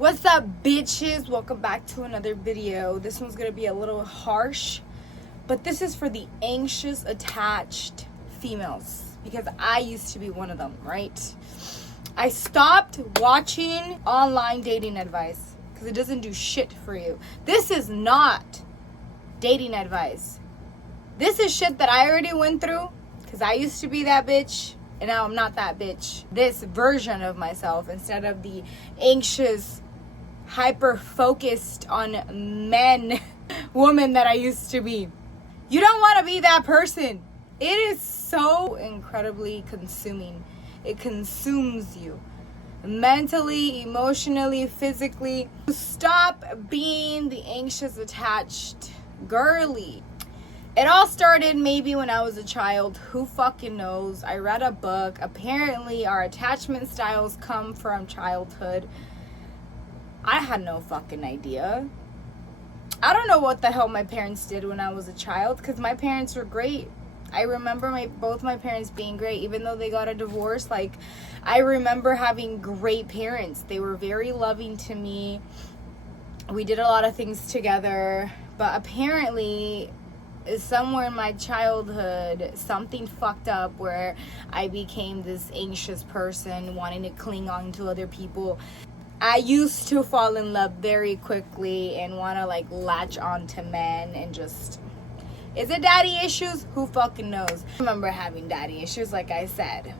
What's up, bitches? Welcome back to another video. This one's gonna be a little harsh, but this is for the anxious attached females, because I used to be one of them, right? I stopped watching online dating advice because it doesn't do shit for you. This is not dating advice. This is shit that I already went through because I used to be that bitch and now I'm not that bitch. This version of myself, instead of the anxious, hyper focused on men woman that I used to be. You don't want to be that person. It is so incredibly consuming. It consumes you mentally, emotionally, physically. Stop being the anxious attached girly. It all started maybe when I was a child. Who fucking knows? I read a book. Apparently our attachment styles come from childhood. I had no fucking idea. I don't know what the hell my parents did when I was a child, because my parents were great. I remember both my parents being great, even though they got a divorce. Like, I remember having great parents. They were very loving to me. We did a lot of things together. But apparently, somewhere in my childhood, something fucked up where I became this anxious person, wanting to cling on to other people. I used to fall in love very quickly and want to like latch on to men and just... Is it daddy issues? Who fucking knows? I remember having daddy issues, like I said.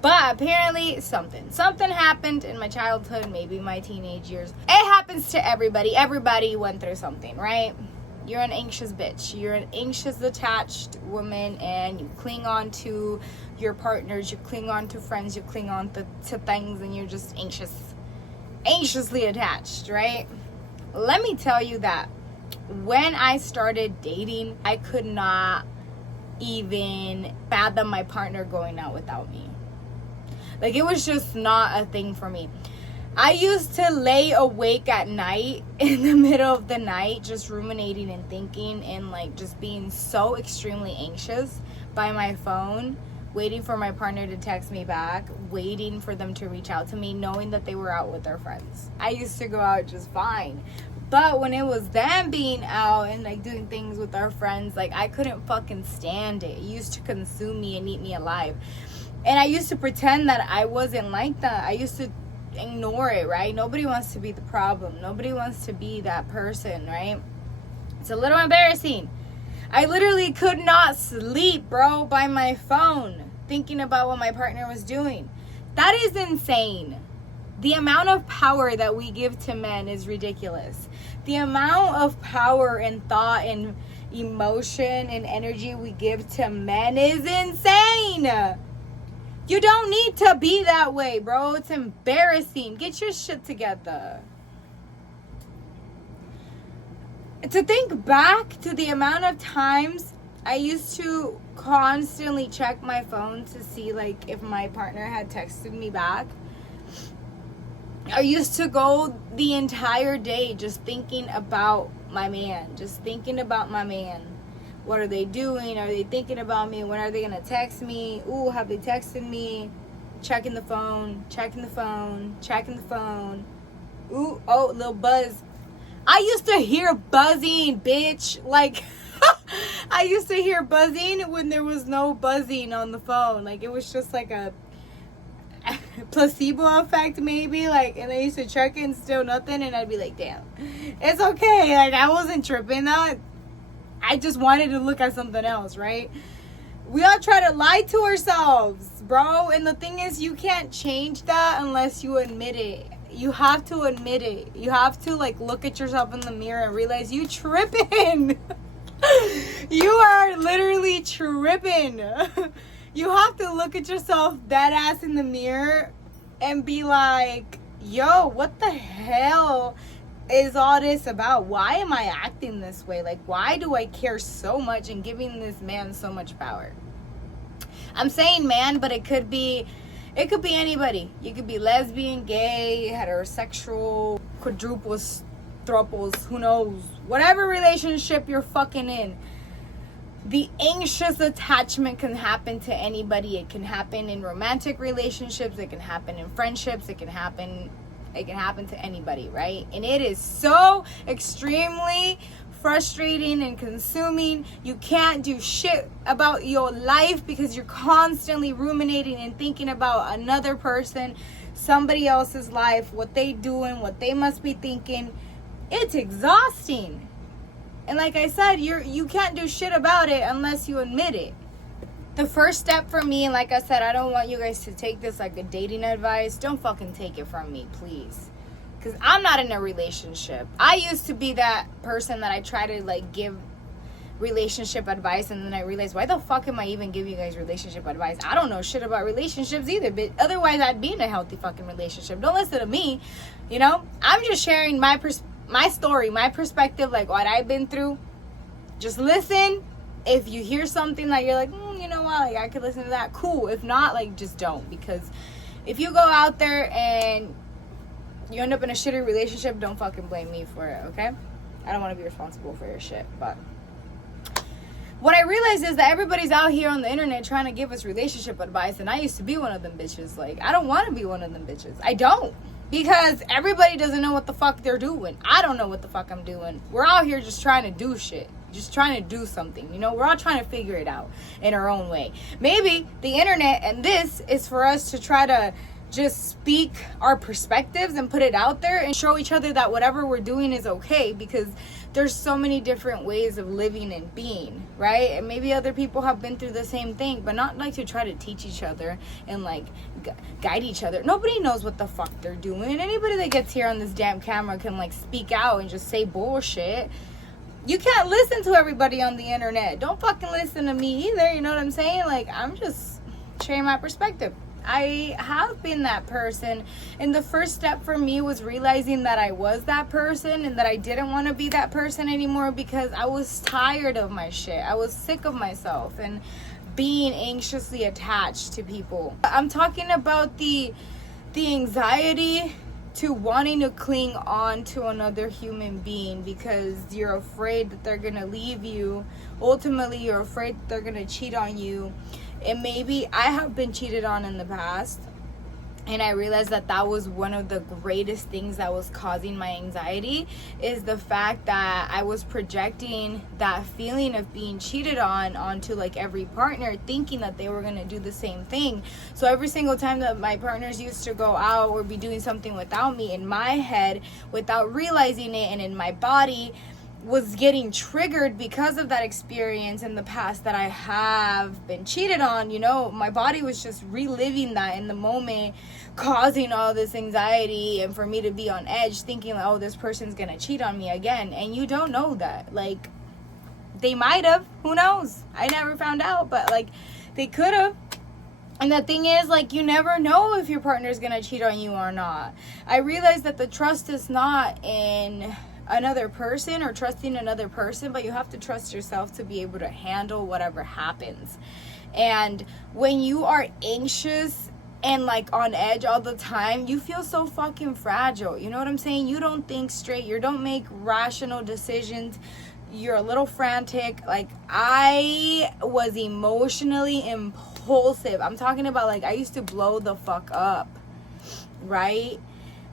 But apparently something happened in my childhood, maybe my teenage years. It happens to everybody. Everybody went through something, right? You're an anxious bitch. You're an anxious attached woman, and you cling on to your partners, you cling on to friends, you cling on to things, and you're just anxiously attached, right? Let me tell you that when I started dating, I could not even fathom my partner going out without me. Like, it was just not a thing for me. I used to lay awake at night, in the middle of the night, just ruminating and thinking and like just being so extremely anxious by my phone, waiting for my partner to text me back, waiting for them to reach out to me, knowing that they were out with their friends. I used to go out just fine. But when it was them being out and like doing things with our friends, like I couldn't fucking stand it. It used to consume me and eat me alive. And I used to pretend that I wasn't like that. I used to ignore it, right? Nobody wants to be the problem. Nobody wants to be that person, right? It's a little embarrassing. I literally could not sleep, bro, by my phone, thinking about what my partner was doing. That is insane. The amount of power that we give to men is ridiculous. The amount of power and thought and emotion and energy we give to men is insane. You don't need to be that way, bro. It's embarrassing. Get your shit together. To think back to the amount of times I used to constantly check my phone to see like if my partner had texted me back. I used to go the entire day just thinking about my man. Just thinking about my man. What are they doing? Are they thinking about me? When are they gonna text me? Ooh, have they texted me? Checking the phone. Ooh, oh, little buzz. I used to hear buzzing, bitch. Like, I used to hear buzzing when there was no buzzing on the phone. Like, it was just like a placebo effect, maybe. Like, and I used to check it and still nothing. And I'd be like, damn, it's okay. Like, I wasn't tripping though. I just wanted to look at something else, right? We all try to lie to ourselves, bro. And the thing is, you can't change that unless you admit it. You have to admit it. You have to like look at yourself in the mirror and realize you tripping. You are literally tripping. You have to look at yourself dead ass in the mirror and be like, yo, what the hell is all this about? Why am I acting this way? Like, why do I care so much and giving this man so much power? I'm saying man, but it could be anybody. You could be lesbian, gay, heterosexual, quadruples, thruples, who knows? Whatever relationship you're fucking in. The anxious attachment can happen to anybody. It can happen in romantic relationships. It can happen in friendships. It can happen It can happen to anybody, right? And it is so extremely frustrating and consuming. You can't do shit about your life because you're constantly ruminating and thinking about another person, somebody else's life, what they doing, what they must be thinking. It's exhausting. And like I said, you can't do shit about it unless you admit it. The first step for me, and like I said, I don't want you guys to take this like a dating advice. Don't fucking take it from me, please. Because I'm not in a relationship. I used to be that person that I try to like give relationship advice, and then I realized, why the fuck am I even giving you guys relationship advice? I don't know shit about relationships either, but otherwise I'd be in a healthy fucking relationship. Don't listen to me, you know? I'm just sharing my story, my perspective, like what I've been through. Just listen. If you hear something that you're like, you know what, like I could listen to that, cool. If not, like just don't. Because if you go out there and you end up in a shitty relationship, don't fucking blame me for it, okay? I don't want to be responsible for your shit. But what I realized is that everybody's out here on the internet trying to give us relationship advice, and I used to be one of them bitches. Like, I don't want to be one of them bitches. I don't. Because everybody doesn't know what the fuck they're doing. I don't know what the fuck I'm doing. We're out here just trying to do shit. Just trying to do something, you know? We're all trying to figure it out in our own way. Maybe the internet and this is for us to try to just speak our perspectives and put it out there and show each other that whatever we're doing is okay, because there's so many different ways of living and being, right? And maybe other people have been through the same thing, but not like to try to teach each other and like guide each other. Nobody knows what the fuck they're doing. Anybody that gets here on this damn camera can like speak out and just say bullshit. You can't listen to everybody on the internet. Don't fucking listen to me either, you know what I'm saying? Like, I'm just sharing my perspective. I have been that person, and the first step for me was realizing that I was that person and that I didn't want to be that person anymore, because I was tired of my shit. I was sick of myself and being anxiously attached to people. I'm talking about the anxiety to wanting to cling on to another human being because you're afraid that they're gonna leave you. Ultimately, you're afraid that they're gonna cheat on you. And maybe I have been cheated on in the past, and I realized that that was one of the greatest things that was causing my anxiety, is the fact that I was projecting that feeling of being cheated on onto like every partner, thinking that they were going to do the same thing. So every single time that my partners used to go out or be doing something without me, in my head, without realizing it, and in my body, was getting triggered because of that experience in the past that I have been cheated on. You know, my body was just reliving that in the moment, causing all this anxiety, and for me to be on edge thinking, oh, this person's gonna cheat on me again. And you don't know that. Like, they might have, who knows? I never found out, but like, they could have. And the thing is, like, you never know if your partner's gonna cheat on you or not. I realized that the trust is not in another person or trusting another person, but you have to trust yourself to be able to handle whatever happens. And when you are anxious and like on edge all the time, you feel so fucking fragile. You know what I'm saying? You don't think straight. You don't make rational decisions. You're a little frantic. Like, I was emotionally impulsive. I'm talking about, like, I used to blow the fuck up, right?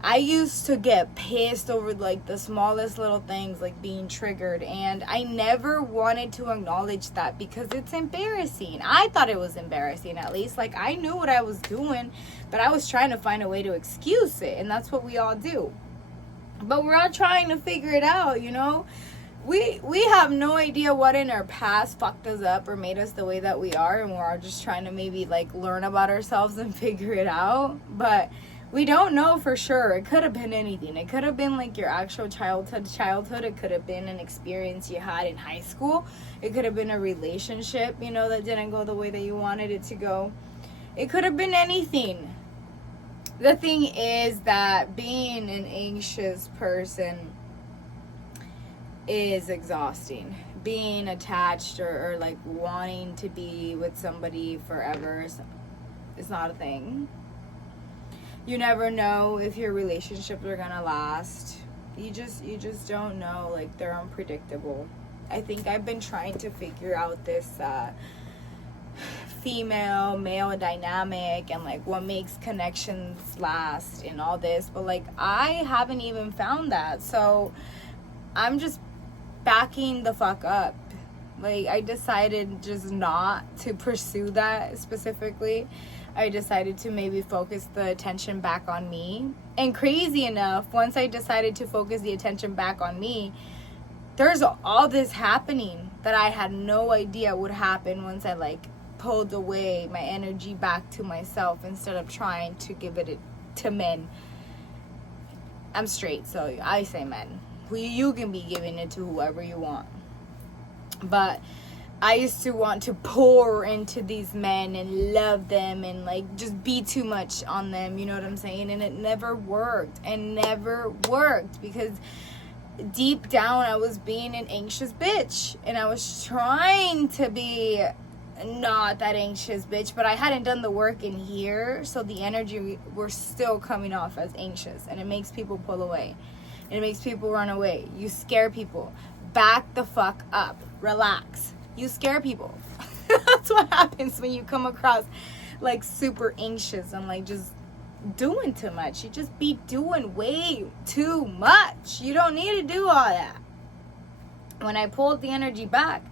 I used to get pissed over like the smallest little things, like being triggered, and I never wanted to acknowledge that because it's embarrassing. I thought it was embarrassing, at least. Like, I knew what I was doing, but I was trying to find a way to excuse it, and that's what we all do. But we're all trying to figure it out, you know? We have no idea what in our past fucked us up or made us the way that we are, and we're all just trying to maybe like learn about ourselves and figure it out. But we don't know for sure. It could have been anything. It could have been like your actual childhood. It could have been an experience you had in high school. It could have been a relationship, you know, that didn't go the way that you wanted it to go. It could have been anything. The thing is that being an anxious person is exhausting. Being attached or like wanting to be with somebody forever is not a thing. You never know if your relationships are gonna last. You just don't know. Like, they're unpredictable. I think I've been trying to figure out this female male dynamic and like what makes connections last and all this, but like I haven't even found that. So I'm just backing the fuck up. Like, I decided just not to pursue that specifically. I decided to maybe focus the attention back on me. And crazy enough, once I decided to focus the attention back on me, there's all this happening that I had no idea would happen once I like pulled away my energy back to myself instead of trying to give it to men. I'm straight, so I say men. You can be giving it to whoever you want. But I used to want to pour into these men and love them and like just be too much on them, you know what I'm saying? And it never worked, because deep down I was being an anxious bitch, and I was trying to be not that anxious bitch, but I hadn't done the work in here, so the energy were still coming off as anxious, and it makes people pull away. It makes people run away. You scare people. Back the fuck up. Relax. You scare people. That's what happens when you come across like super anxious and like just doing too much. You just be doing way too much. You don't need to do all that. When I pulled the energy back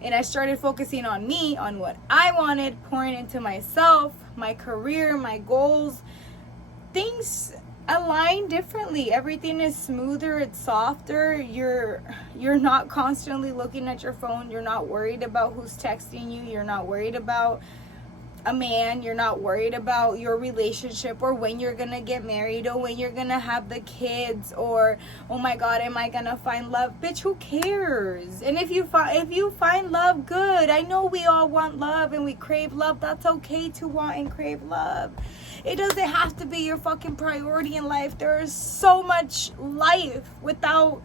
and I started focusing on me, on what I wanted, pouring into myself, my career, my goals, things align differently. Everything is smoother, it's softer. You're not constantly looking at your phone. You're not worried about who's texting you. You're not worried about a man. You're not worried about your relationship or when you're gonna get married or when you're gonna have the kids or, oh my god, am I gonna find love? Bitch, who cares? And if you find love, good. I know we all want love and we crave love. That's okay to want and crave love. It doesn't have to be your fucking priority in life. There is so much life without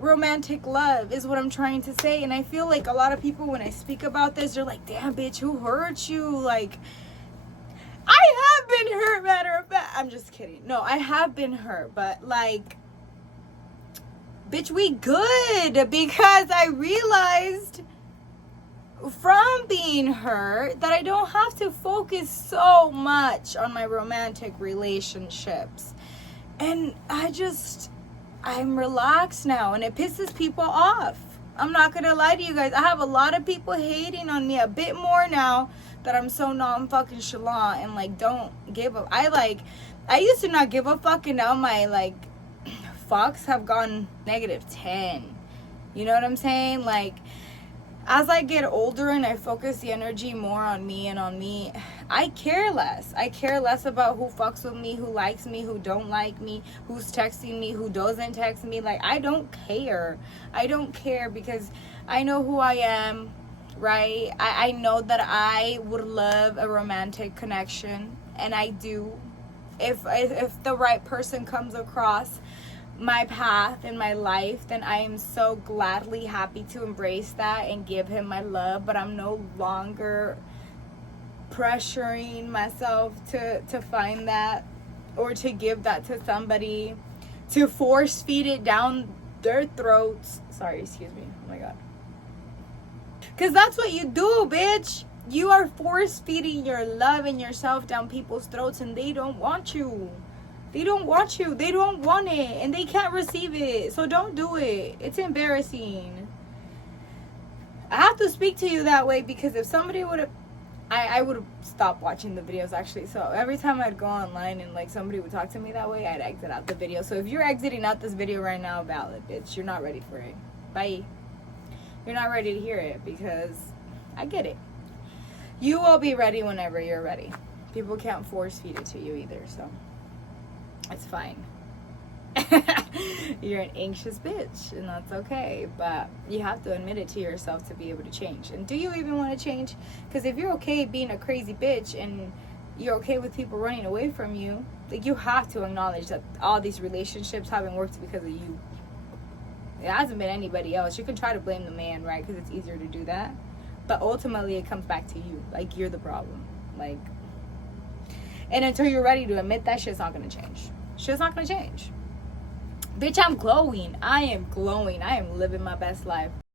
romantic love, is what I'm trying to say. And I feel like a lot of people, when I speak about this, they're like, damn, bitch, who hurt you? Like, I have been hurt, matter of fact. I'm just kidding. No, I have been hurt, but like, bitch, we good, because I realized from being hurt that I don't have to focus so much on my romantic relationships. And I'm relaxed now, and it pisses people off. I'm not gonna lie to you guys. I have a lot of people hating on me a bit more now that I'm so non-fucking-chalant and like don't give up. I used to not give a fuck, and now my like fucks have gone -10. You know what I'm saying? Like, as I get older and I focus the energy more on me and on me, I care less. I care less about who fucks with me, who likes me, who don't like me, who's texting me, who doesn't text me. Like, I don't care. I don't care because I know who I am, right? I know that I would love a romantic connection, and I do. If the right person comes across my path in my life, then I am so gladly happy to embrace that and give him my love. But I'm no longer pressuring myself to find that or to give that to somebody, to force feed it down their throats. Sorry, excuse me. Oh my god. Because that's what you do, bitch. You are force feeding your love and yourself down people's throats, and they don't want you. They don't want you. They don't want it. And they can't receive it. So don't do it. It's embarrassing. I have to speak to you that way because if somebody would have... I would have stopped watching the videos, actually. So every time I'd go online and like somebody would talk to me that way, I'd exit out the video. So if you're exiting out this video right now, valid, bitch. You're not ready for it. Bye. You're not ready to hear it because I get it. You will be ready whenever you're ready. People can't force feed it to you either, so... it's fine. You're an anxious bitch, and that's okay. But you have to admit it to yourself to be able to change. And do you even want to change? Because if you're okay being a crazy bitch and you're okay with people running away from you, like, you have to acknowledge that all these relationships haven't worked because of you. It hasn't been anybody else. You can try to blame the man, right? Because it's easier to do that. But ultimately, it comes back to you. Like, you're the problem. Like, and until you're ready to admit that, shit's not going to change. Shit's not gonna change. Bitch, I'm glowing. I am glowing. I am living my best life.